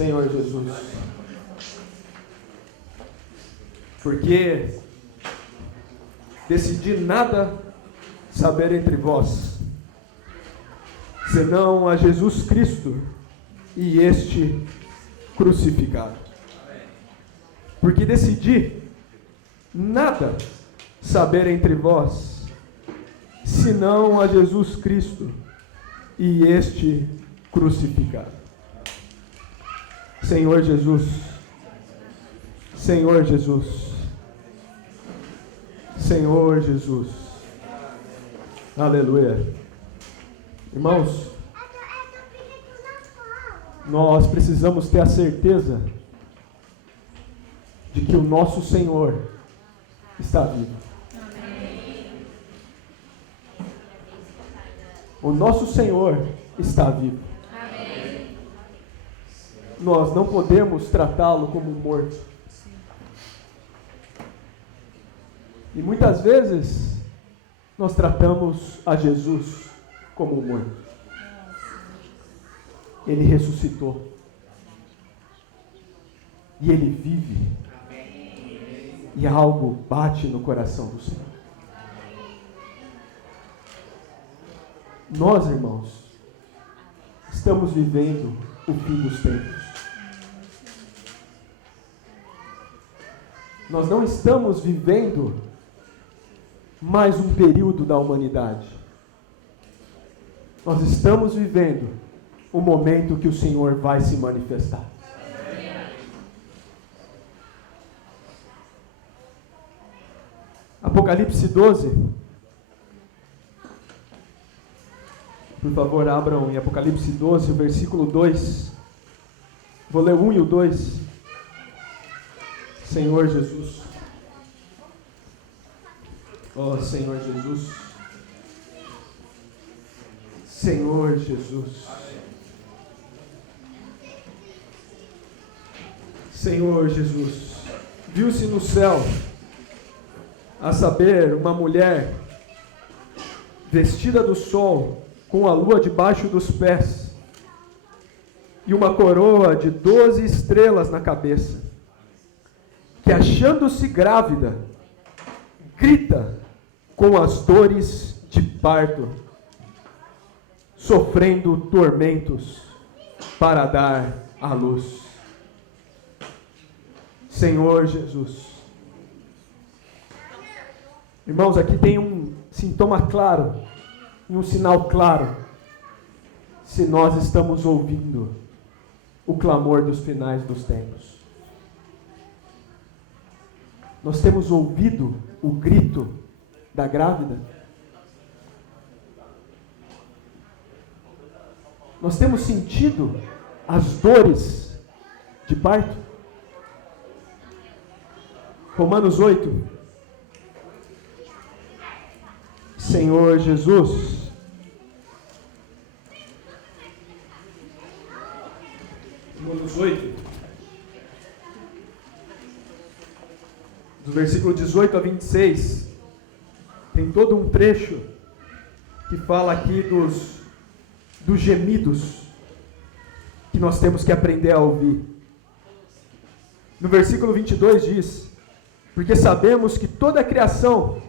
Senhor Jesus, porque decidi nada saber entre vós, senão a Jesus Cristo e este crucificado. Porque decidi nada saber entre vós, senão a Jesus Cristo e este crucificado. Senhor Jesus, Senhor Jesus, Senhor Jesus, aleluia. Irmãos, nós precisamos ter a certeza de que o nosso Senhor está vivo. O nosso Senhor está vivo. Nós não podemos tratá-lo como morto. E muitas vezes nós tratamos a Jesus como morto. Ele ressuscitou. E ele vive. E algo bate no coração do Senhor. Nós, irmãos, estamos vivendo o fim dos tempos. Nós não estamos vivendo mais um período da humanidade. Nós estamos vivendo o momento que o Senhor vai se manifestar. Apocalipse 12. Por favor, abram em Apocalipse 12, o versículo 2. Vou ler o 1 e o 2. Senhor Jesus. Ó Senhor Jesus. Senhor Jesus. Senhor Jesus. Viu-se no céu, a saber, uma mulher vestida do sol, com a lua debaixo dos pés, e uma coroa de 12 estrelas na cabeça, que achando-se grávida, grita com as dores de parto, sofrendo tormentos para dar à luz. Senhor Jesus. Irmãos, aqui tem um sintoma claro, e um sinal claro, se nós estamos ouvindo o clamor dos finais dos tempos. Nós temos ouvido o grito da grávida? Nós temos sentido as dores de parto? Romanos 8. Senhor Jesus. Romanos 8. Do versículo 18 a 26. Tem todo um trecho que fala aqui dos gemidos que nós temos que aprender a ouvir. No versículo 22 diz: porque sabemos que toda a criação,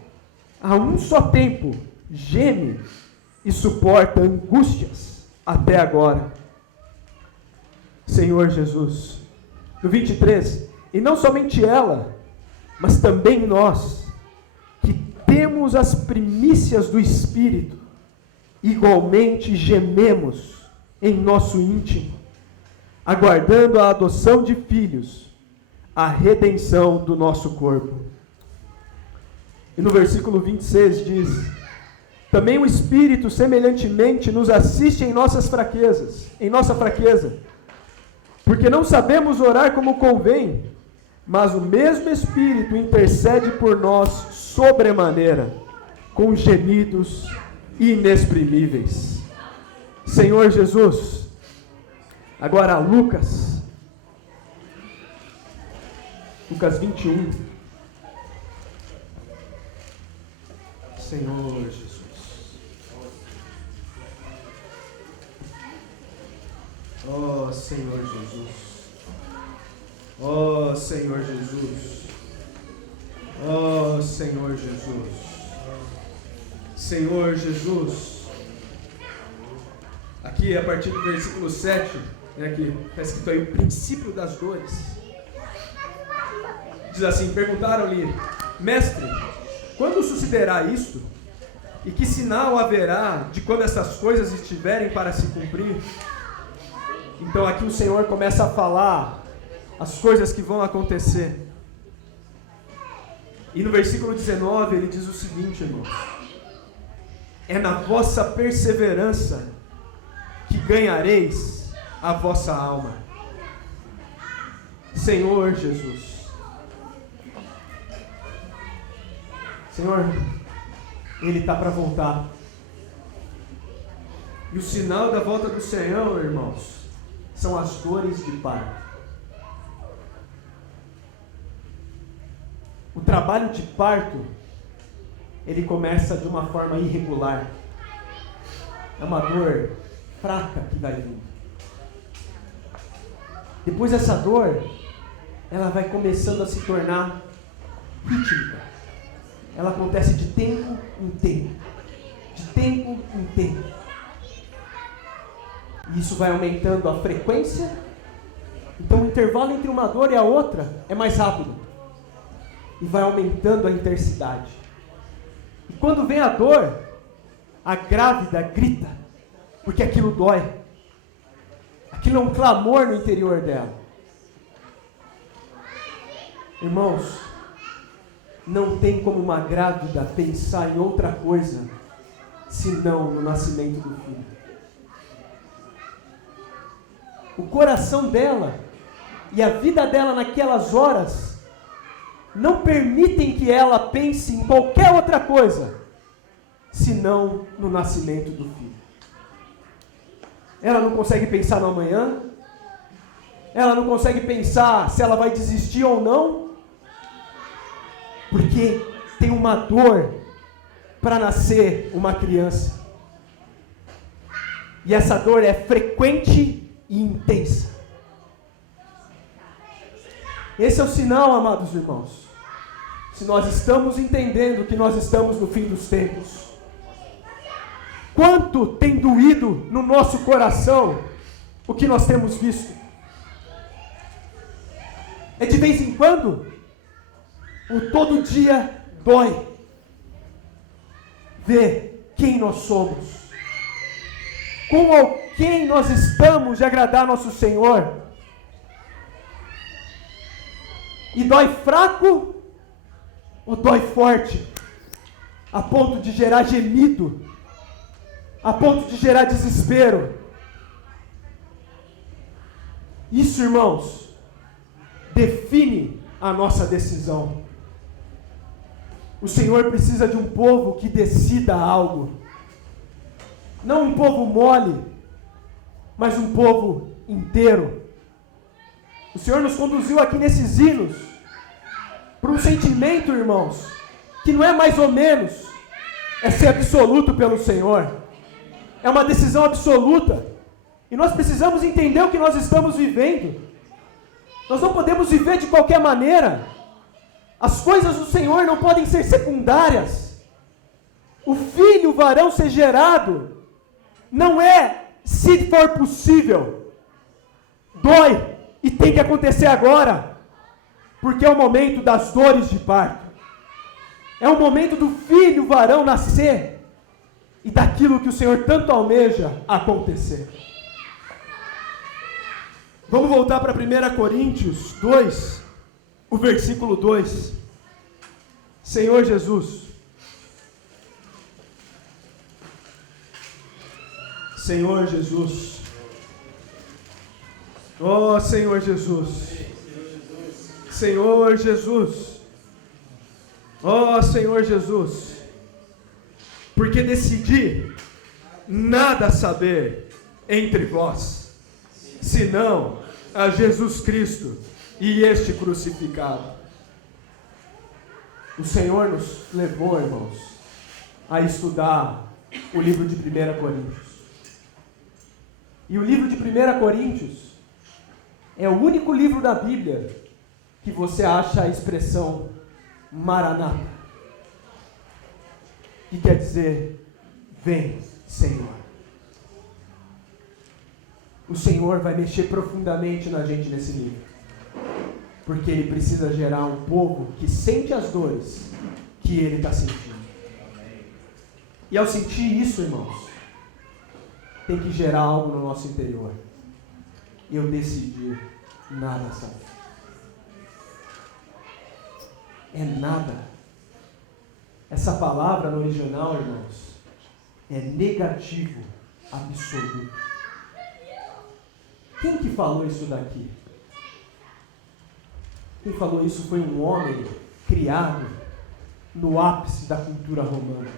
a um só tempo, geme e suporta angústias até agora. Senhor Jesus. No 23, e não somente ela, mas também nós, que temos as primícias do Espírito, igualmente gememos em nosso íntimo, aguardando a adoção de filhos, a redenção do nosso corpo. E no versículo 26 diz: também o Espírito semelhantemente nos assiste em nossa fraqueza, porque não sabemos orar como convém, mas o mesmo Espírito intercede por nós sobremaneira, com gemidos inexprimíveis. Senhor Jesus. Agora Lucas 21. Senhor Jesus. Oh, Senhor Jesus. Oh, Senhor Jesus. Oh, Senhor Jesus. Senhor Jesus. Aqui, a partir do versículo 7, aqui está escrito aí o princípio das dores. Diz assim: perguntaram-lhe: Mestre, quando sucederá isto? E que sinal haverá de quando essas coisas estiverem para se cumprir? Então aqui o Senhor começa a falar as coisas que vão acontecer. E no versículo 19 ele diz o seguinte, irmãos: é na vossa perseverança que ganhareis a vossa alma. Senhor Jesus. Senhor, Ele está para voltar. E o sinal da volta do Senhor, irmãos, são as dores de parto. O trabalho de parto, ele começa de uma forma irregular. É uma dor fraca que vai vindo. Depois essa dor, ela vai começando a se tornar rítmica. Ela acontece de tempo em tempo. De tempo em tempo. E isso vai aumentando a frequência. Então o intervalo entre uma dor e a outra é mais rápido. E vai aumentando a intensidade. E quando vem a dor, a grávida grita, porque aquilo dói. Aquilo é um clamor no interior dela. Irmãos, não tem como uma grávida pensar em outra coisa senão no nascimento do filho. O coração dela e a vida dela naquelas horas não permitem que ela pense em qualquer outra coisa senão no nascimento do filho. Ela não consegue pensar no amanhã, ela não consegue pensar se ela vai desistir ou não, porque tem uma dor para nascer uma criança. E essa dor é frequente e intensa. Esse é o sinal, amados irmãos, se nós estamos entendendo que nós estamos no fim dos tempos. Quanto tem doído no nosso coração o que nós temos visto? É de vez em quando? O todo dia dói ver quem nós somos, com quem nós estamos de agradar nosso Senhor. E dói fraco ou dói forte, a ponto de gerar gemido, a ponto de gerar desespero. Isso, irmãos, define a nossa decisão. O Senhor precisa de um povo que decida algo. Não um povo mole, mas um povo inteiro. O Senhor nos conduziu aqui nesses hinos para um sentimento, irmãos, que não é mais ou menos, é ser absoluto pelo Senhor. É uma decisão absoluta. E nós precisamos entender o que nós estamos vivendo. Nós não podemos viver de qualquer maneira. As coisas do Senhor não podem ser secundárias. O filho varão ser gerado não é se for possível. Dói e tem que acontecer agora, porque é o momento das dores de parto. É o momento do filho varão nascer e daquilo que o Senhor tanto almeja acontecer. Vamos voltar para 1 Coríntios 2, o versículo 2. Senhor Jesus. Senhor Jesus. Oh, Senhor Jesus. Senhor Jesus. Oh, Senhor Jesus. Porque decidi nada saber entre vós, senão a Jesus Cristo e este crucificado. O Senhor nos levou, irmãos, a estudar o livro de 1 Coríntios. E o livro de 1 Coríntios é o único livro da Bíblia que você acha a expressão Maranata, que quer dizer, vem, Senhor. O Senhor vai mexer profundamente na gente nesse livro, porque Ele precisa gerar um povo que sente as dores que Ele está sentindo. E ao sentir isso, irmãos, tem que gerar algo no nosso interior. Eu decidi nada saber. É nada. Essa palavra no original, irmãos, é negativo absoluto. Quem que falou isso daqui? Quem falou isso foi um homem criado no ápice da cultura romana.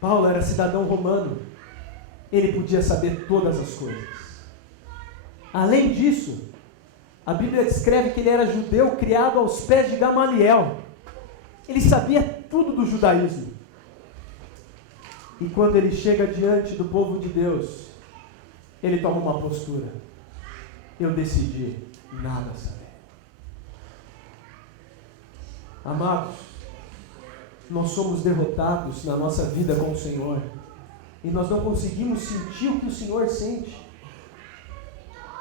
Paulo era cidadão romano. Ele podia saber todas as coisas. Além disso, a Bíblia descreve que ele era judeu criado aos pés de Gamaliel. Ele sabia tudo do judaísmo. E quando ele chega diante do povo de Deus, ele toma uma postura. Eu decidi nada saber. Amados, nós somos derrotados na nossa vida com o Senhor. E nós não conseguimos sentir o que o Senhor sente.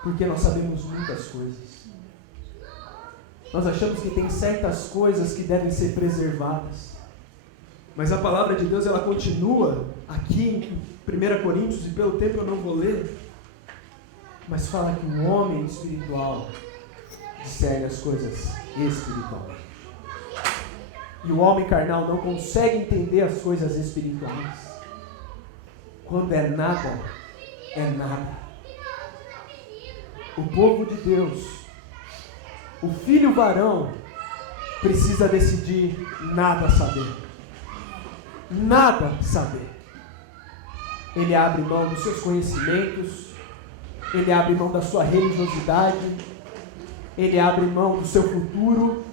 Porque nós sabemos muitas coisas. Nós achamos que tem certas coisas que devem ser preservadas. Mas a palavra de Deus, ela continua aqui em 1 Coríntios, e pelo tempo eu não vou ler, mas fala que um homem espiritual discerne as coisas espirituais. E o homem carnal não consegue entender as coisas espirituais. Quando é nada, é nada. O povo de Deus, o filho varão, precisa decidir nada saber. Nada saber. Ele abre mão dos seus conhecimentos, ele abre mão da sua religiosidade, ele abre mão do seu futuro,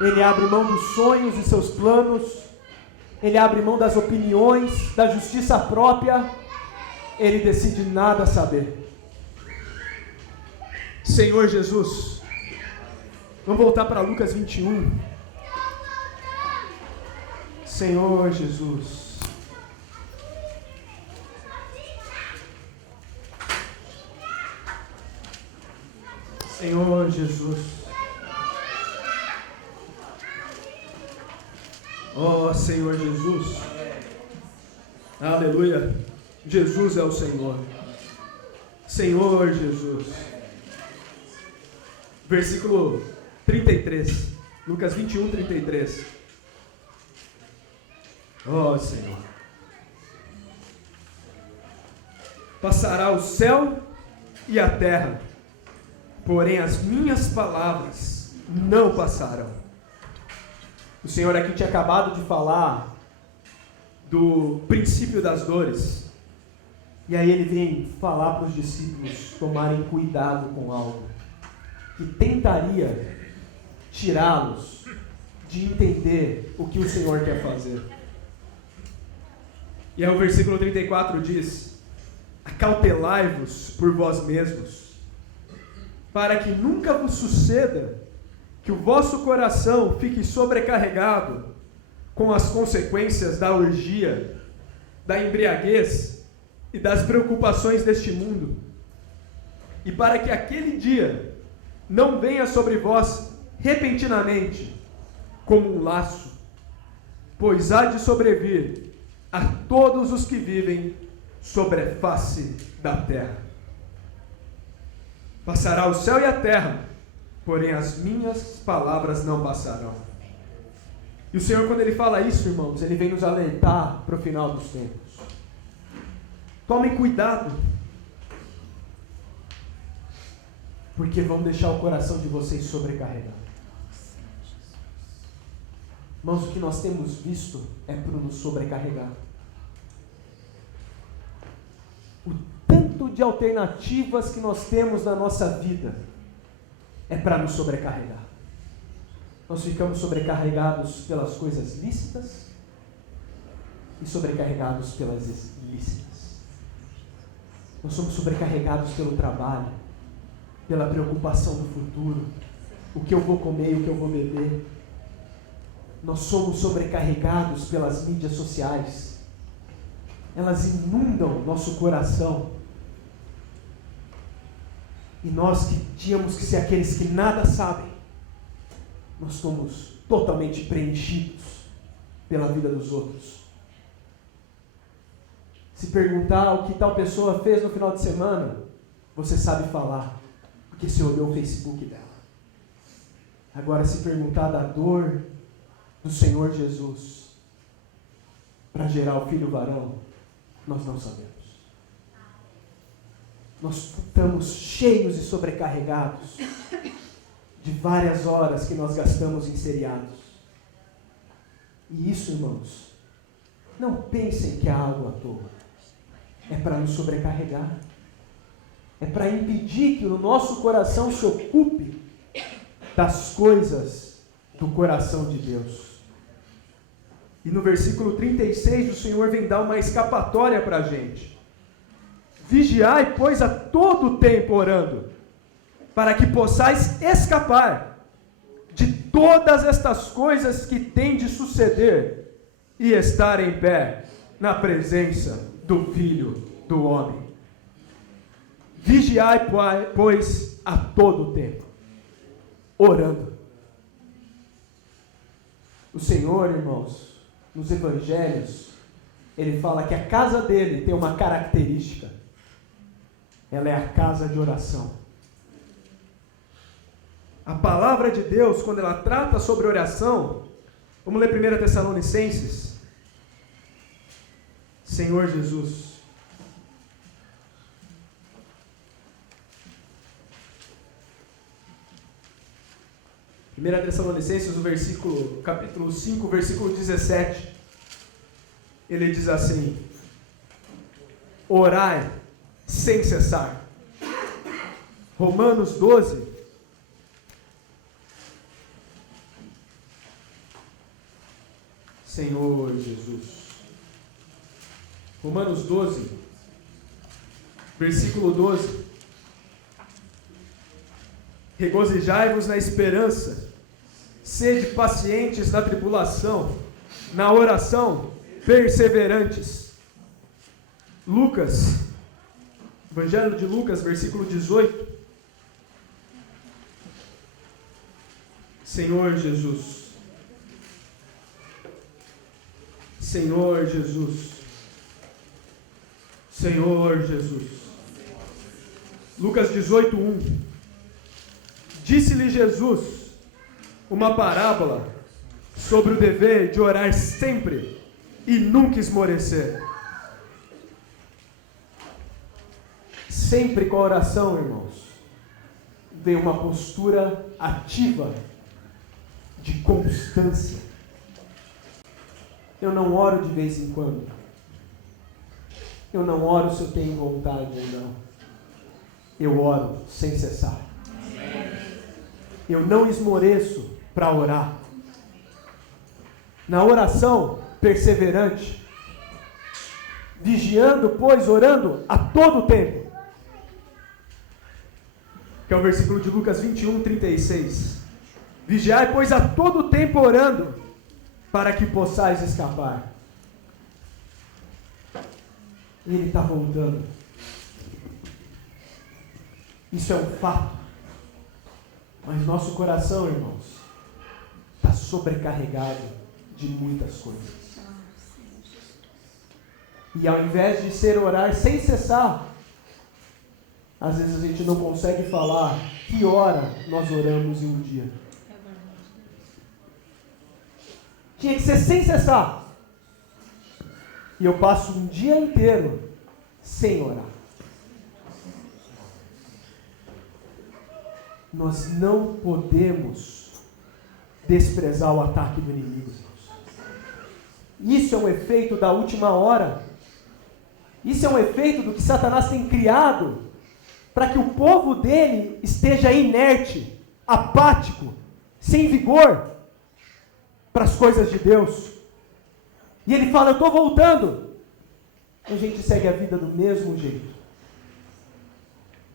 ele abre mão dos sonhos e seus planos, ele abre mão das opiniões, da justiça própria, ele decide nada saber. Senhor Jesus, vamos voltar para Lucas 21. Senhor Jesus, Senhor Jesus, ó Senhor Jesus, aleluia, Jesus é o Senhor, Senhor Jesus. Versículo 33, Lucas 21, 33. Ó Senhor, passará o céu e a terra, porém as minhas palavras não passarão. O Senhor aqui tinha acabado de falar do princípio das dores, e aí ele vem falar para os discípulos tomarem cuidado com algo que tentaria tirá-los de entender o que o Senhor quer fazer. E aí o versículo 34 diz: acautelai-vos por vós mesmos, para que nunca vos suceda que o vosso coração fique sobrecarregado com as consequências da orgia, da embriaguez e das preocupações deste mundo, e para que aquele dia não venha sobre vós repentinamente, como um laço, pois há de sobrevir a todos os que vivem sobre a face da terra. Passará o céu e a terra, porém as minhas palavras não passarão. E o Senhor, quando Ele fala isso, irmãos, Ele vem nos alertar para o final dos tempos. Tomem cuidado, porque vão deixar o coração de vocês sobrecarregado. Irmãos, o que nós temos visto é para nos sobrecarregar. O tanto de alternativas que nós temos na nossa vida é para nos sobrecarregar. Nós ficamos sobrecarregados pelas coisas lícitas e sobrecarregados pelas ilícitas. Nós somos sobrecarregados pelo trabalho pela preocupação do futuro, o que eu vou comer e o que eu vou beber. Nós somos sobrecarregados pelas mídias sociais. Elas inundam nosso coração. E nós que tínhamos que ser aqueles que nada sabem, nós somos totalmente preenchidos pela vida dos outros. Se perguntar o que tal pessoa fez no final de semana, você sabe falar, porque você olhou o Facebook dela. Agora, se perguntar da dor do Senhor Jesus para gerar o filho varão, nós não sabemos. Nós estamos cheios e sobrecarregados de várias horas que nós gastamos em seriados. E isso, irmãos, não pensem que é algo à toa. É para nos sobrecarregar. É para impedir que o nosso coração se ocupe das coisas do coração de Deus. E no versículo 36, o Senhor vem dar uma escapatória para a gente. Vigiai, pois, a todo tempo orando, para que possais escapar de todas estas coisas que têm de suceder e estar em pé na presença do Filho do Homem. Vigiai, pois, a todo tempo, orando. O Senhor, irmãos, nos evangelhos, ele fala que a casa dele tem uma característica. Ela é a casa de oração. A palavra de Deus, quando ela trata sobre oração, vamos ler 1 Tessalonicenses. Senhor Jesus. Primeira Tessalonicenses, capítulo 5, versículo 17. Ele diz assim: orai sem cessar. Romanos 12. Senhor Jesus. Romanos 12, versículo 12. Regozijai-vos na esperança, sede pacientes na tribulação, na oração perseverantes. Lucas, Evangelho de Lucas, versículo 18. Senhor Jesus. Senhor Jesus. Senhor Jesus. Lucas 18:1. Disse-lhe Jesus uma parábola sobre o dever de orar sempre e nunca esmorecer. Sempre com a oração, irmãos, vem uma postura ativa de constância. Eu não oro de vez em quando. Eu não oro se eu tenho vontade ou não. Eu oro sem cessar. Eu não esmoreço para orar. Na oração perseverante, vigiando, pois, orando a todo tempo. Que é o versículo de Lucas 21:36. Vigiai, pois, a todo tempo orando, para que possais escapar. Ele está voltando. Isso é um fato. Mas nosso coração, irmãos, está sobrecarregado de muitas coisas. E ao invés de ser orar sem cessar, às vezes a gente não consegue falar que hora nós oramos em um dia. Tinha que ser sem cessar. E eu passo um dia inteiro sem orar. Nós não podemos desprezar o ataque do inimigo, irmãos. Isso é um efeito da última hora. Isso é um efeito do que Satanás tem criado para que o povo dele esteja inerte, apático, sem vigor para as coisas de Deus. E ele fala: eu estou voltando. A gente segue a vida do mesmo jeito.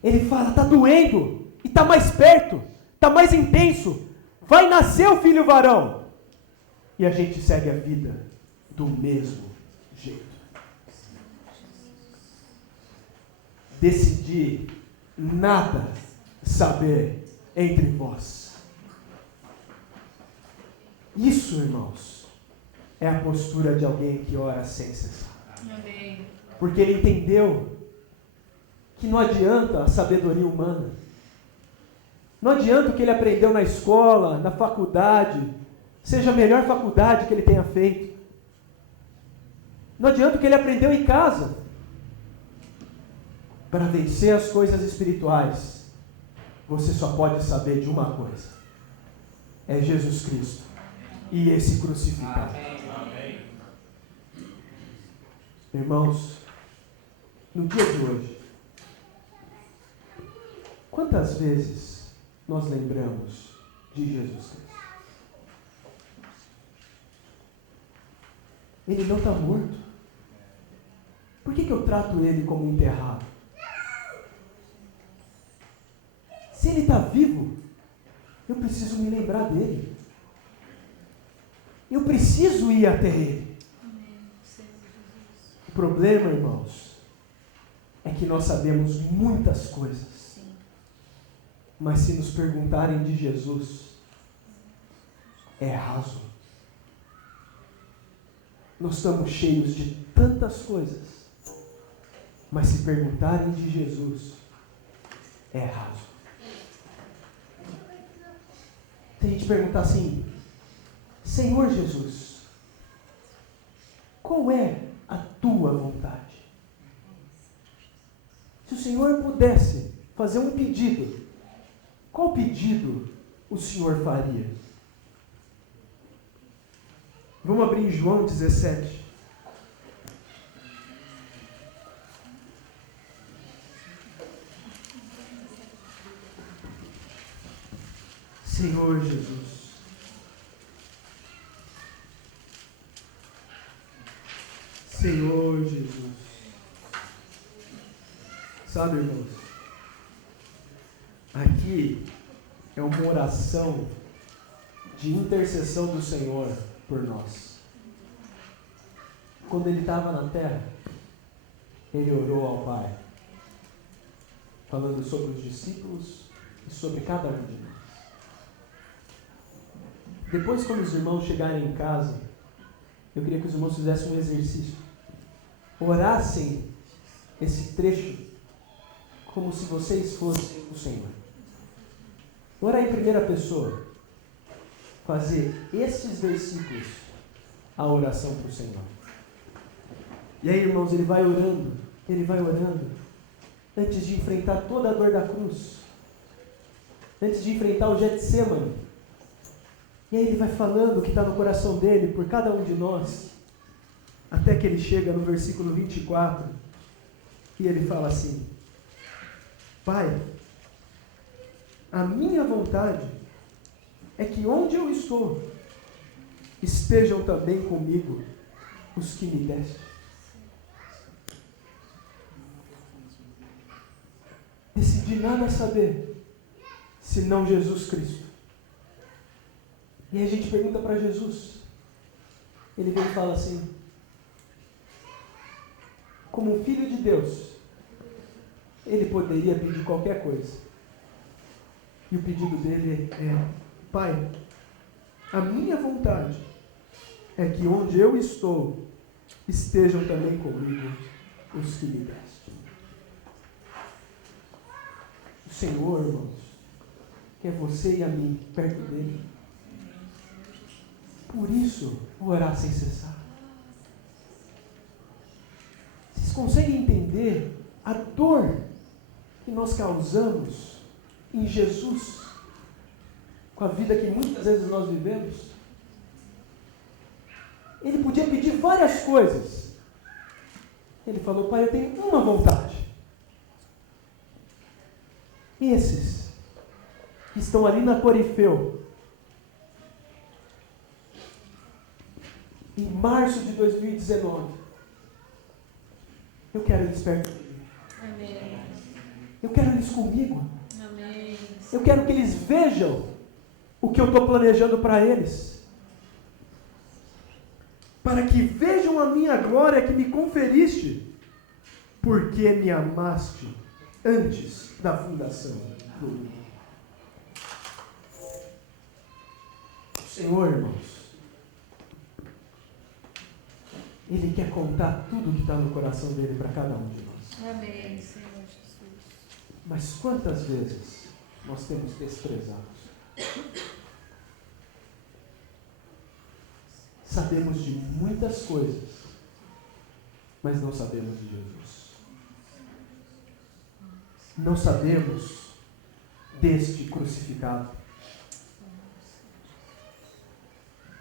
Ele fala: está doendo. E está mais perto, está mais intenso. Vai nascer o filho varão. E a gente segue a vida do mesmo jeito. Decidi nada saber entre vós. Isso, irmãos, é a postura de alguém que ora sem cessar. Amém. Porque ele entendeu que não adianta a sabedoria humana. Não adianta o que ele aprendeu na escola, na faculdade, seja a melhor faculdade que ele tenha feito. Não adianta o que ele aprendeu em casa. Para vencer as coisas espirituais, você só pode saber de uma coisa: é Jesus Cristo e esse crucificado. Amém. Irmãos, no dia de hoje, quantas vezes nós lembramos de Jesus Cristo? Ele não está morto. Por que eu trato ele como enterrado? Se ele está vivo, eu preciso me lembrar dele. Eu preciso ir até ele. O problema, irmãos, é que nós sabemos muitas coisas. Mas se nos perguntarem de Jesus, é raso. Nós estamos cheios de tantas coisas. Mas se perguntarem de Jesus, é raso. Se a gente perguntar assim: Senhor Jesus, qual é a tua vontade? Se o Senhor pudesse fazer um pedido, qual pedido o Senhor faria? Vamos abrir em João 17. Senhor Jesus, Senhor Jesus. Sabe, irmãos, aqui é uma oração de intercessão do Senhor por nós. Quando ele estava na terra, ele orou ao Pai, falando sobre os discípulos e sobre cada um de nós. Depois, quando os irmãos chegarem em casa, eu queria que os irmãos fizessem um exercício. Orassem esse trecho como se vocês fossem o Senhor. Orar em primeira pessoa. Fazer esses versículos a oração para o Senhor. E aí, irmãos, ele vai orando, antes de enfrentar toda a dor da cruz, antes de enfrentar o Getsêmani. E aí ele vai falando o que está no coração dele por cada um de nós, até que ele chega no versículo 24, e ele fala assim: Pai, a minha vontade é que onde eu estou, estejam também comigo os que me deste. Decidi nada saber, senão Jesus Cristo. E aí a gente pergunta para Jesus. Ele vem e fala assim: como filho de Deus, ele poderia pedir qualquer coisa. E o pedido dele é: Pai, a minha vontade é que onde eu estou, estejam também comigo os que me deste. O Senhor, irmãos, quer você e a mim perto dele. Por isso, orar sem cessar. Vocês conseguem entender a dor que nós causamos em Jesus, com a vida que muitas vezes nós vivemos? Ele podia pedir várias coisas. Ele falou: Pai, eu tenho uma vontade. Esses que estão ali na Corifeu, em março de 2019, eu quero eles perto de mim. Amém. Eu quero eles comigo. Amém. Eu quero que eles vejam o que eu estou planejando para eles. Para que vejam a minha glória que me conferiste, porque me amaste antes da fundação do mundo. O Senhor, irmãos, Ele quer contar tudo que está no coração dele para cada um de nós. Amém, Senhor Jesus. Mas quantas vezes nós temos desprezado? Sabemos de muitas coisas, mas não sabemos de Jesus. Não sabemos deste crucificado.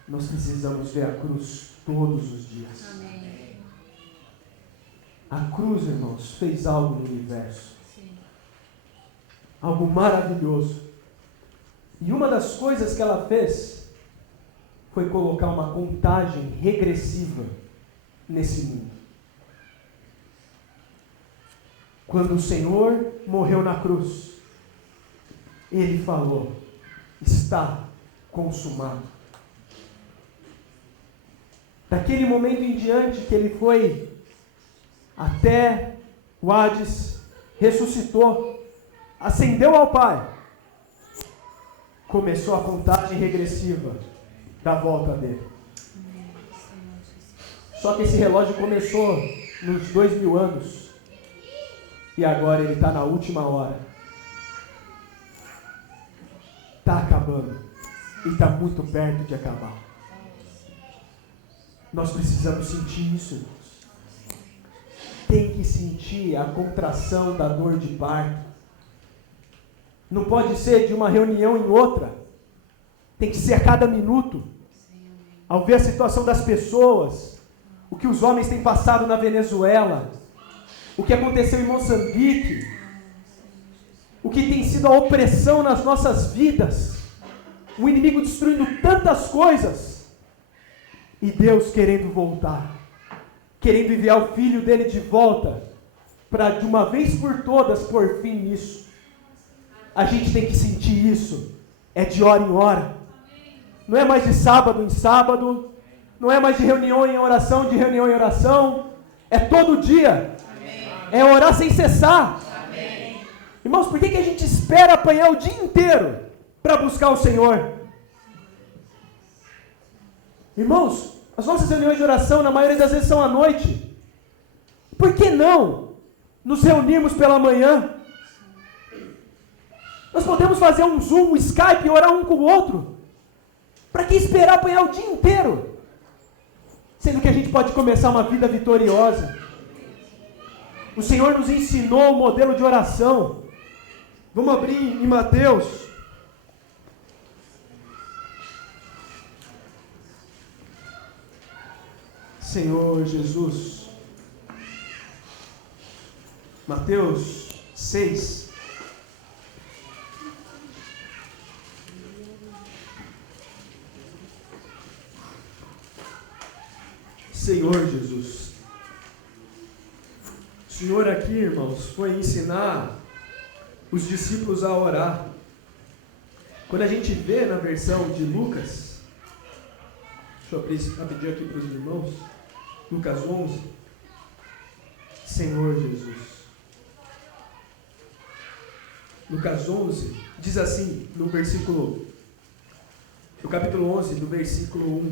Nós precisamos ver a cruz todos os dias. Amém. A cruz, irmãos, fez algo no universo. Sim. Algo maravilhoso. E uma das coisas que ela fez foi colocar uma contagem regressiva nesse mundo. Quando o Senhor morreu na cruz, Ele falou: está consumado. Daquele momento em diante que Ele foi até o Hades, ressuscitou, ascendeu ao Pai, começou a contagem regressiva da volta dele. Só que esse relógio começou nos 2000 anos e agora ele está na última hora. Está acabando e está muito perto de acabar. Nós precisamos sentir isso, irmãos. Tem que sentir a contração da dor de parto. Não pode ser de uma reunião em outra. Tem que ser a cada minuto. Ao ver a situação das pessoas, o que os homens têm passado na Venezuela, o que aconteceu em Moçambique, o que tem sido a opressão nas nossas vidas, o inimigo destruindo tantas coisas, e Deus querendo voltar, querendo enviar o Filho dele de volta, para de uma vez por todas pôr fim nisso. A gente tem que sentir isso, é de hora em hora, não é mais de sábado em sábado, não é mais de reunião em oração, é todo dia. Amém. É orar sem cessar. Amém. Irmãos, por que a gente espera apanhar o dia inteiro para buscar o Senhor? Irmãos, as nossas reuniões de oração, na maioria das vezes, são à noite. Por que não nos reunirmos pela manhã? Nós podemos fazer um Zoom, um Skype e orar um com o outro. Para que esperar apanhar o dia inteiro? Sendo que a gente pode começar uma vida vitoriosa. O Senhor nos ensinou o modelo de oração. Vamos abrir em Mateus. Senhor Jesus. Mateus 6. Senhor Jesus. O Senhor aqui, irmãos, foi ensinar os discípulos a orar. Quando a gente vê na versão de Lucas, deixa eu abrir rapidinho aqui para os irmãos, Lucas 11, Senhor Jesus. Lucas 11 diz assim, no capítulo 11, do versículo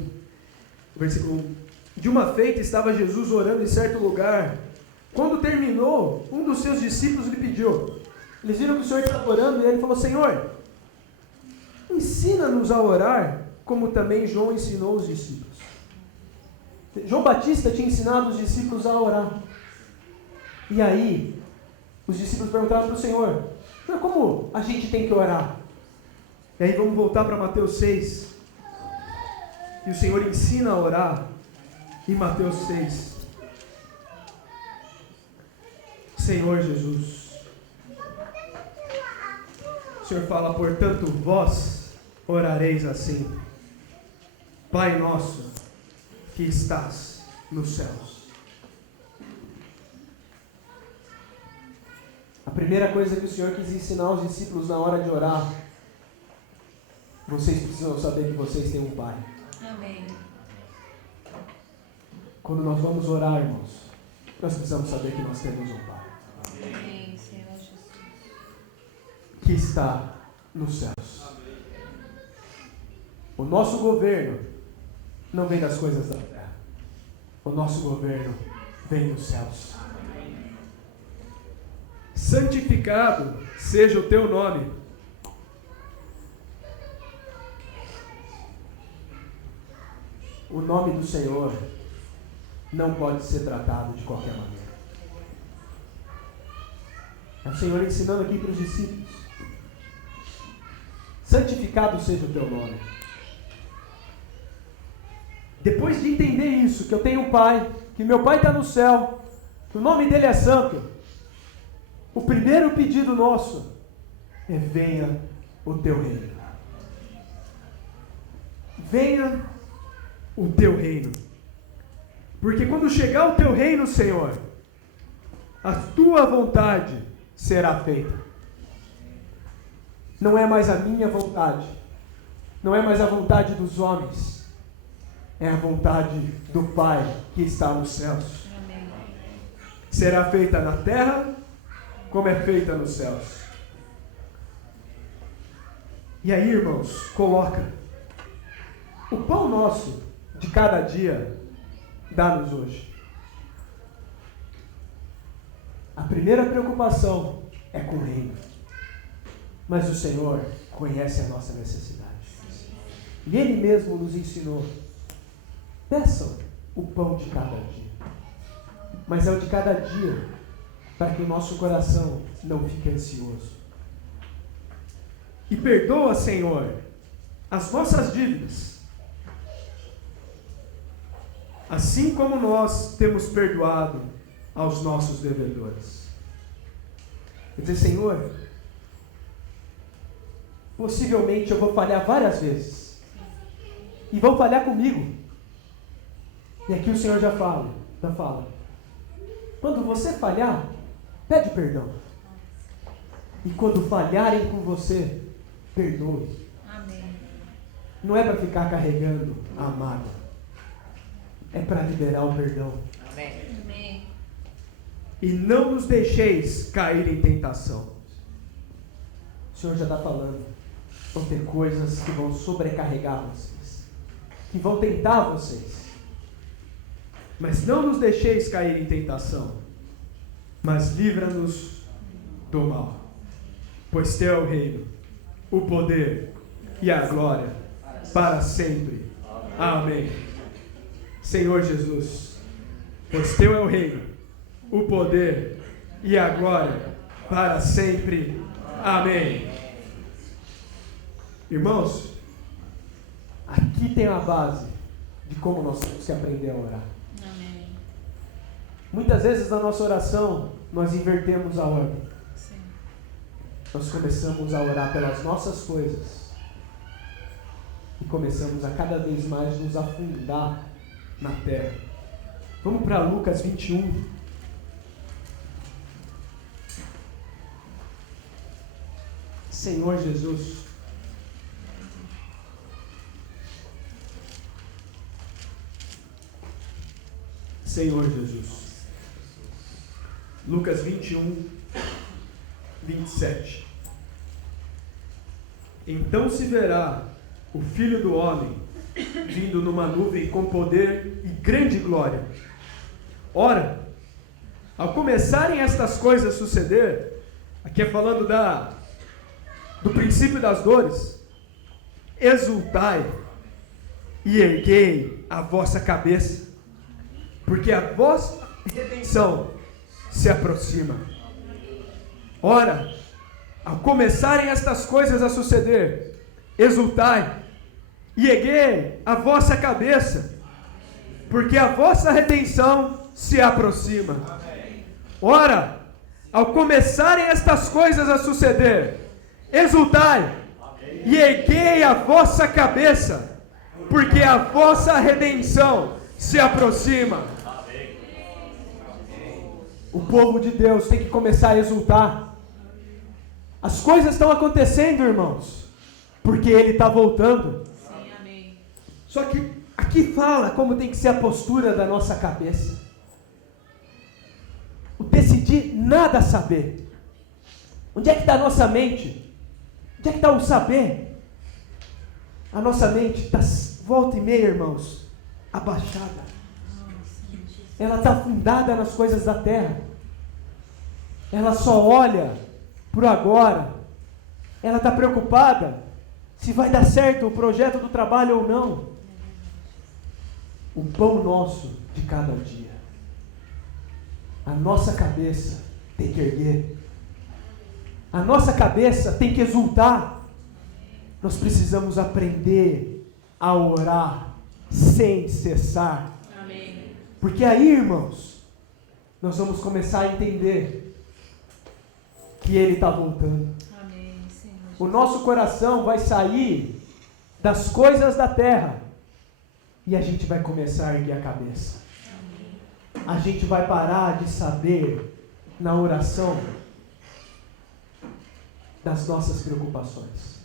1, de uma feita estava Jesus orando em certo lugar. Quando terminou, um dos seus discípulos lhe pediu. Eles viram que o Senhor estava orando e ele falou: Senhor, ensina-nos a orar, como também João ensinou os discípulos. João Batista tinha ensinado os discípulos a orar. E aí, os discípulos perguntaram para o Senhor: Senhor, como a gente tem que orar? E aí vamos voltar para Mateus 6. E o Senhor ensina a orar em Mateus 6. Senhor Jesus. O Senhor fala: portanto, vós orareis assim: Pai nosso, que estás nos céus. A primeira coisa que o Senhor quis ensinar aos discípulos na hora de orar: vocês precisam saber que vocês têm um Pai. Amém. Quando nós vamos orar, irmãos, nós precisamos saber que nós temos um Pai Amém, Senhor Jesus. que está nos céus. O nosso governo não vem das coisas da terra. O nosso governo vem dos céus. Santificado seja o teu nome. O nome do Senhor não pode ser tratado de qualquer maneira. É o Senhor ensinando aqui para os discípulos: santificado seja o teu nome. Depois de entender isso, que eu tenho um Pai, que meu Pai está no céu, que o nome dele é santo, o primeiro pedido nosso é: venha o teu reino. Venha o teu reino. Porque quando chegar o teu reino, Senhor, a tua vontade Será feita. Não é mais a minha vontade, não é mais a vontade dos homens, é a vontade do Pai que está nos céus. Amém. será feita na terra como é feita nos céus. E aí, irmãos, coloca: o pão nosso de cada dia dá-nos hoje. A primeira preocupação é com o reino, mas o Senhor conhece a nossa necessidade. E Ele mesmo nos ensinou: peçam o pão de cada dia. Mas é o de cada dia, para que o nosso coração não fique ansioso. E perdoa, Senhor, as nossas dívidas, assim como nós temos perdoado aos nossos devedores. Quer dizer, Senhor, possivelmente eu vou falhar várias vezes, e vão falhar comigo. E aqui o Senhor já fala: quando você falhar, pede perdão. E quando falharem com você, perdoe. Amém. Não é para ficar carregando a mágoa, é para liberar o perdão. Amém. E não nos deixeis cair em tentação. O Senhor já está falando: vão ter coisas que vão sobrecarregar vocês, que vão tentar vocês. Mas não nos deixeis cair em tentação, mas livra-nos do mal. Pois teu é o reino, o poder e a glória para sempre. Amém. Senhor Jesus, pois teu é o reino, o poder e a glória para sempre. Amém. Irmãos, Aqui tem a base de como nós temos que aprender a orar. Amém. Muitas vezes na nossa oração nós invertemos a ordem. Sim. Nós começamos a orar pelas nossas coisas e começamos a cada vez mais nos afundar na terra. Vamos para Lucas 21. Senhor Jesus, Senhor Jesus. Lucas 21, 27. Então se verá o Filho do Homem vindo numa nuvem com poder e grande glória. Ora, ao começarem estas coisas a suceder, aqui é falando do princípio das dores, exultai e erguei a vossa cabeça, porque a vossa redenção se aproxima. Ora, ao começarem estas coisas a suceder, exultai e erguei a vossa cabeça, porque a vossa redenção se aproxima. Ora, ao começarem estas coisas a suceder, exultai e erguei a vossa cabeça, porque a vossa redenção se aproxima. o povo de Deus tem que começar a exultar, As coisas estão acontecendo, irmãos, porque Ele está voltando. Sim, amém. Só que aqui fala como tem que ser a postura da nossa cabeça. O decidir nada saber. Onde é que está a nossa mente? Onde é que está o saber? A nossa mente está, volta e meia, irmãos, abaixada. Ela está afundada nas coisas da terra. Ela só olha por agora. Ela está preocupada se vai dar certo o projeto do trabalho ou não. O pão nosso de cada dia. A nossa cabeça tem que erguer. A nossa cabeça tem que exultar. Nós precisamos aprender a orar sem cessar. Amém. Porque aí, irmãos, nós vamos começar a entender que Ele está voltando. Amém, Senhor. O nosso coração vai sair das coisas da terra e a gente vai começar a erguer a cabeça. A gente vai parar de saber na oração das nossas preocupações.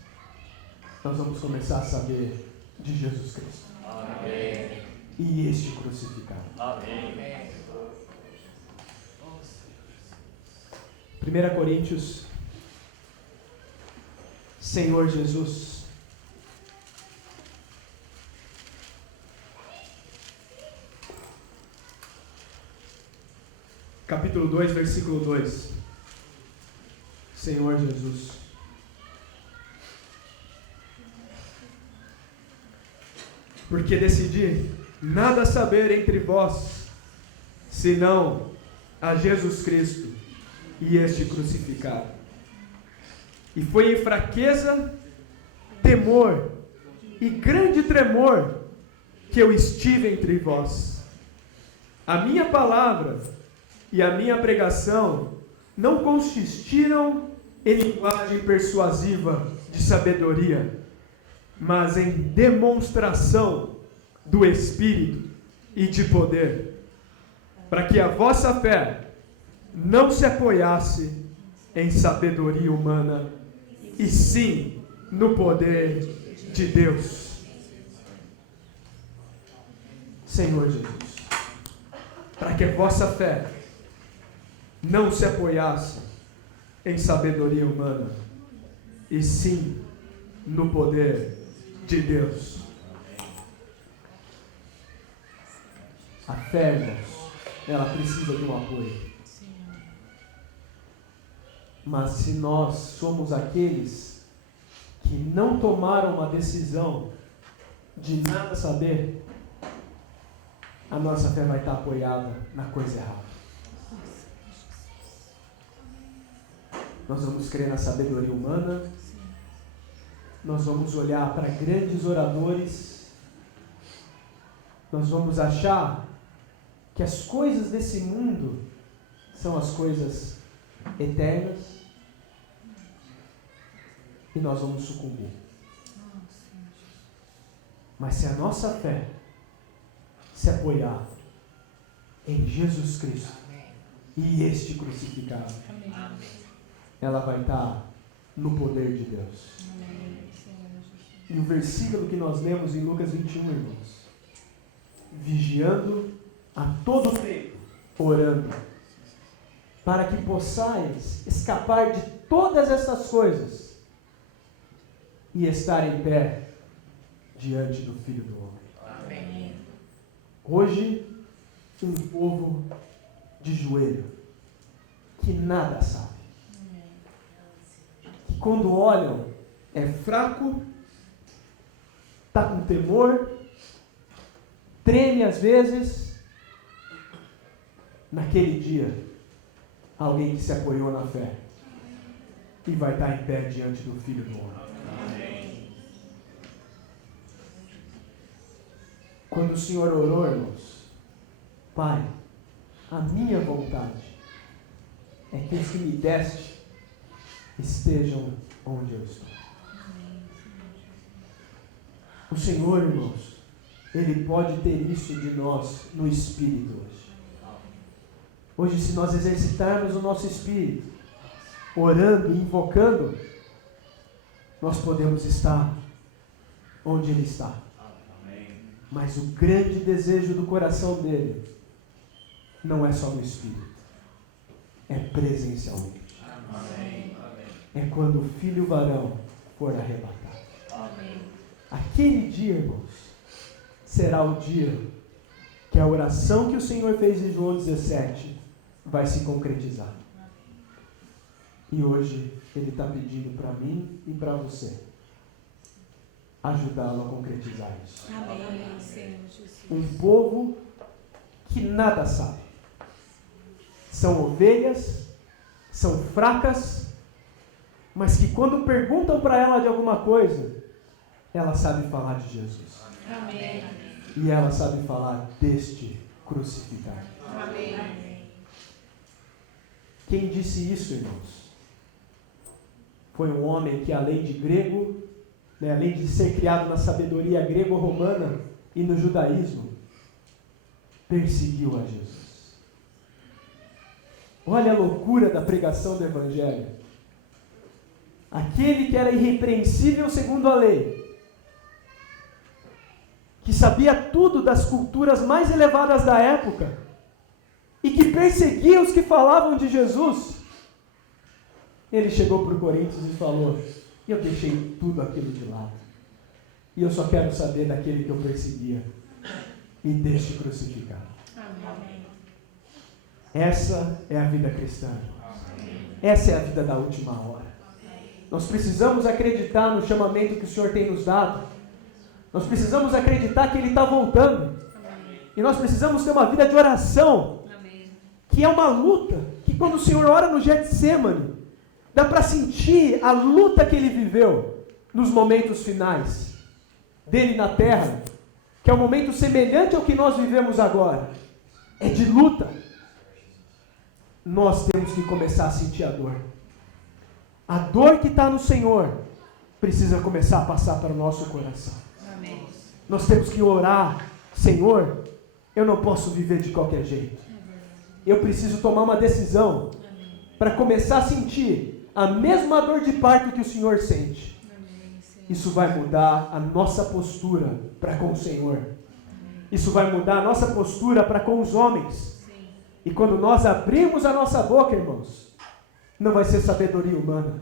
Nós vamos começar a saber de Jesus Cristo. Amém. E este crucificado. Amém. 1 Coríntios, Senhor Jesus. Capítulo 2, versículo 2. Senhor Jesus. Porque decidi nada saber entre vós, senão a Jesus Cristo e este crucificado. E foi em fraqueza, temor e grande tremor que eu estive entre vós. A minha palavra e a minha pregação não consistiram em linguagem persuasiva de sabedoria, mas em demonstração do Espírito e de poder, para que a vossa fé não se apoiasse em sabedoria humana, e sim no poder de Deus. Senhor Jesus, para que a vossa fé não se apoiasse em sabedoria humana, e sim no poder de Deus. A fé, irmãos, ela precisa de um apoio. Mas se nós somos aqueles que não tomaram uma decisão de nada saber, a nossa fé vai estar apoiada na coisa errada. Nós vamos crer na sabedoria humana, nós vamos olhar para grandes oradores, nós vamos achar que as coisas desse mundo são as coisas eternas, e nós vamos sucumbir. Mas se a nossa fé se apoiar em Jesus Cristo e este crucificado, ela vai estar no poder de Deus. E o versículo que nós lemos em Lucas 21, irmãos: vigiando a todo tempo, orando, para que possais escapar de todas essas coisas e estar em pé diante do Filho do Homem. Amém. Hoje, um povo de joelho, que nada sabe, que quando olham é fraco, está com temor, treme às vezes. Naquele dia, alguém que se apoiou na fé e vai estar em pé diante do Filho do Homem. Quando o Senhor orou, irmãos, Pai, a minha vontade é que os que me deste estejam onde eu estou. O Senhor, irmãos, Ele pode ter isso de nós no Espírito hoje. Hoje, se nós exercitarmos o nosso Espírito, orando e invocando, nós podemos estar onde Ele está. Mas o grande desejo do coração dele não é só no Espírito, é presencialmente. É quando o filho varão for arrebatado. Aquele dia, irmãos, será o dia que a oração que o Senhor fez em João 17 vai se concretizar. E hoje Ele está pedindo para mim e para você ajudá-lo a concretizar isso. Amém, Senhor Jesus. Um povo que nada sabe. São ovelhas, são fracas, mas que quando perguntam para ela de alguma coisa, ela sabe falar de Jesus. Amém. E ela sabe falar deste crucificado. Amém. Quem disse isso, irmãos? Foi um homem que, além de grego, além de ser criado na sabedoria grego-romana e no judaísmo, perseguiu a Jesus. Olha a loucura da pregação do Evangelho. Aquele que era irrepreensível segundo a lei, que sabia tudo das culturas mais elevadas da época e que perseguia os que falavam de Jesus, ele chegou para o Coríntios e falou: eu deixei tudo aquilo de lado e eu só quero saber daquele que eu perseguia e deste crucificado. Amém. Essa é a vida cristã. Essa é a vida da última hora. Nós precisamos acreditar no chamamento que o Senhor tem nos dado. Nós precisamos acreditar que Ele está voltando. E nós precisamos ter uma vida de oração, que é uma luta, que quando o Senhor ora no Getsêmani, dá para sentir a luta que Ele viveu nos momentos finais dele na terra, que é um momento semelhante ao que nós vivemos agora. É de luta. Nós temos que começar a sentir a dor. A dor que está no Senhor precisa começar a passar para o nosso coração. Amém. Nós temos que orar: Senhor, eu não posso viver de qualquer jeito. Eu preciso tomar uma decisão para começar a sentir a mesma dor de parto que o Senhor sente. Isso vai mudar a nossa postura para com o Senhor. Isso vai mudar a nossa postura para com os homens. E quando nós abrimos a nossa boca, irmãos, não vai ser sabedoria humana,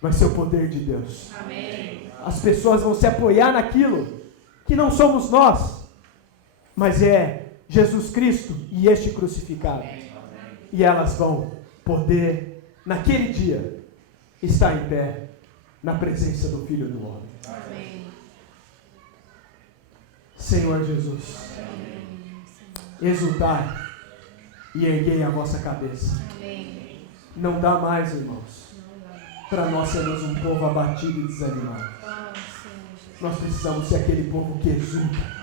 vai ser o poder de Deus. Amém. As pessoas vão se apoiar naquilo que não somos nós, mas é Jesus Cristo e este crucificado. E elas vão poder, naquele dia, estar em pé na presença do Filho do Homem. Amém. Senhor Jesus, exultai e erguei a vossa cabeça. Amém. Não dá mais, irmãos, para nós sermos um povo abatido e desanimado. Nós precisamos ser aquele povo que exulta.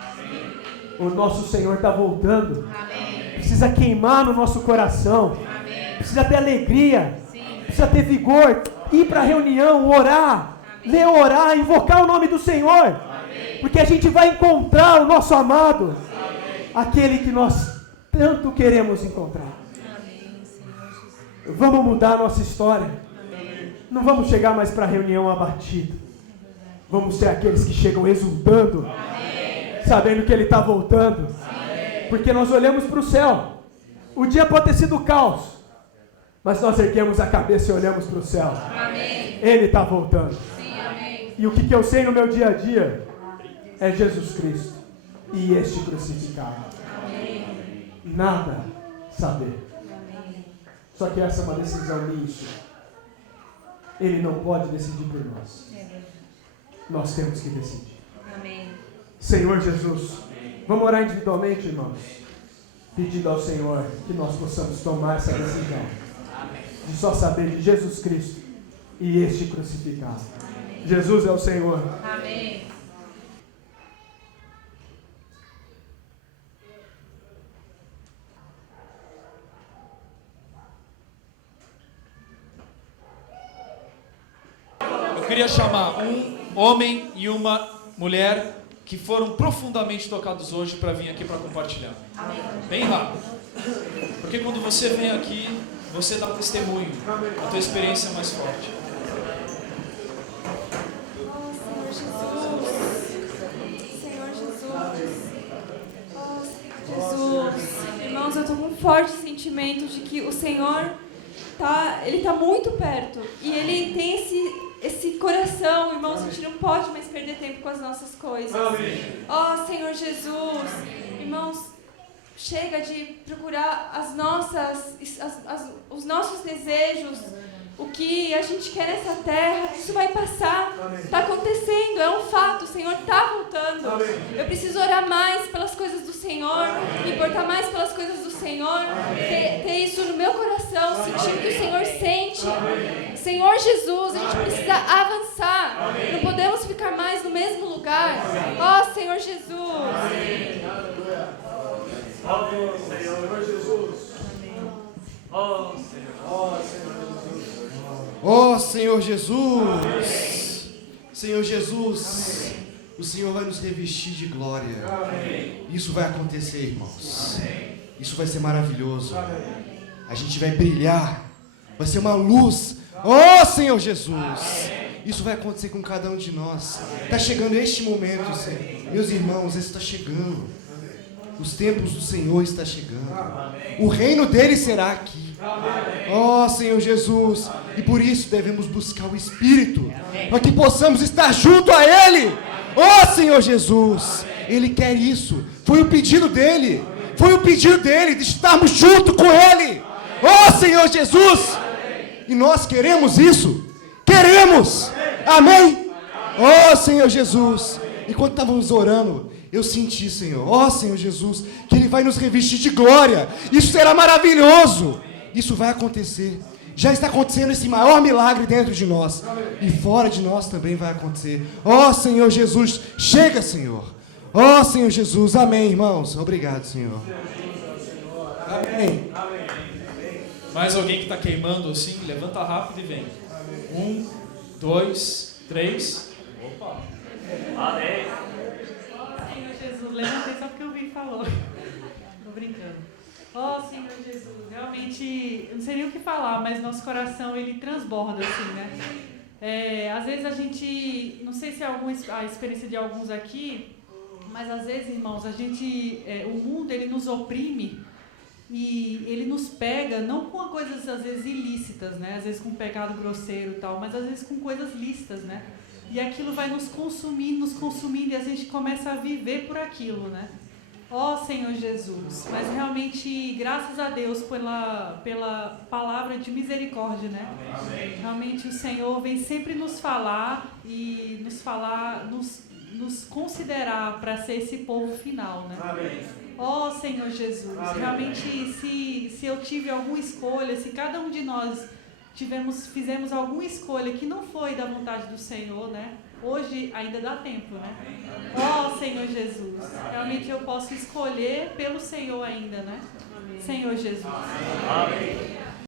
O nosso Senhor está voltando. Amém. Precisa queimar no nosso coração. Amém. Precisa ter alegria. Sim. Precisa ter vigor. Ir para a reunião, orar. Ler, orar, invocar o nome do Senhor. Amém. Porque a gente vai encontrar o nosso amado. Amém. Aquele que nós tanto queremos encontrar. Amém, Senhor Jesus. Vamos mudar a nossa história. Amém. Não vamos chegar mais para a reunião abatido. Vamos ser aqueles que chegam exultando. Amém. Sabendo que Ele está voltando. Amém. Porque nós olhamos para o céu. O dia pode ter sido caos, mas nós erguemos a cabeça e olhamos para o céu. Amém. Ele está voltando. Sim, amém. E o que eu sei no meu dia a dia é Jesus Cristo e este crucificado. Amém. Nada saber. Amém. Só que essa é uma decisão minha. Ele não pode decidir por nós. É verdade. Nós temos que decidir. Amém. Senhor Jesus, vamos orar individualmente, irmãos, pedindo ao Senhor que nós possamos tomar essa decisão de só saber de Jesus Cristo e este crucificado. Jesus é o Senhor. Amém. Eu queria chamar um homem e uma mulher que foram profundamente tocados hoje para vir aqui para compartilhar. Bem rápido. Porque quando você vem aqui, você dá testemunho. A tua experiência é mais forte. Senhor Jesus, irmãos, eu estou com um forte sentimento de que o Senhor Ele tá muito perto e Ele tem esse coração, irmãos, a gente não pode mais perder tempo com as nossas coisas. Ó Senhor Jesus, irmãos, chega de procurar os nossos desejos, o que a gente quer nessa terra. Isso vai passar, está acontecendo, é um fato, o Senhor está voltando. Eu preciso orar mais pelas coisas do Senhor, me importar mais pelas coisas do Senhor, ter isso no meu coração, sentir o que o Senhor sente. Senhor Jesus, a gente precisa avançar, não podemos ficar mais no mesmo lugar. Ó Senhor Jesus. Senhor Jesus. Ó Senhor Jesus, Senhor Jesus, o Senhor vai nos revestir de glória. Isso vai acontecer, irmãos. Isso vai ser maravilhoso. A gente vai brilhar, vai ser uma luz. Ó Senhor Jesus, isso vai acontecer com cada um de nós. Está chegando este momento, Senhor. Meus irmãos, isso está chegando. Os tempos do Senhor está chegando. O reino dele será aqui. Ó Senhor Jesus, e por isso devemos buscar o Espírito, para que possamos estar junto a Ele. Ó Senhor Jesus, Ele quer isso. Foi o pedido dele. Foi o pedido dele de estarmos junto com Ele. Ó Senhor Jesus, e nós queremos isso. Queremos. Amém. Ó Senhor Jesus, enquanto estávamos orando, eu senti, Senhor, ó Senhor Jesus, que Ele vai nos revestir de glória. Isso será maravilhoso. Isso vai acontecer. Já está acontecendo esse maior milagre dentro de nós. E fora de nós também vai acontecer. Ó Senhor Jesus, chega, Senhor. Ó Senhor Jesus, amém, irmãos. Obrigado, Senhor. Amém. Mais alguém que está queimando assim, levanta rápido e vem. 1, 2, 3. Opa. Amém. Senhor Jesus, levantei só porque o Vini falou. Tô brincando. Oh, Senhor Jesus, realmente, eu não sei nem o que falar, mas nosso coração, ele transborda, assim, né? Às vezes a gente, não sei se é a experiência de alguns aqui, mas às vezes, irmãos, o mundo, ele nos oprime e ele nos pega, não com coisas, às vezes, ilícitas, né? Às vezes com pecado grosseiro e tal, mas às vezes com coisas lícitas, né? E aquilo vai nos consumindo, e a gente começa a viver por aquilo, né? Ó Senhor Jesus, mas realmente, graças a Deus pela palavra de misericórdia, né? Amém. Realmente o Senhor vem sempre nos falar e nos considerar para ser esse povo final, né? Amém. Ó Senhor Jesus, amém. Realmente se eu tive alguma escolha, se cada um de nós fizemos alguma escolha que não foi da vontade do Senhor, né? Hoje ainda dá tempo, né? Ó Senhor Jesus, realmente eu posso escolher pelo Senhor ainda, né? Senhor Jesus. Amém.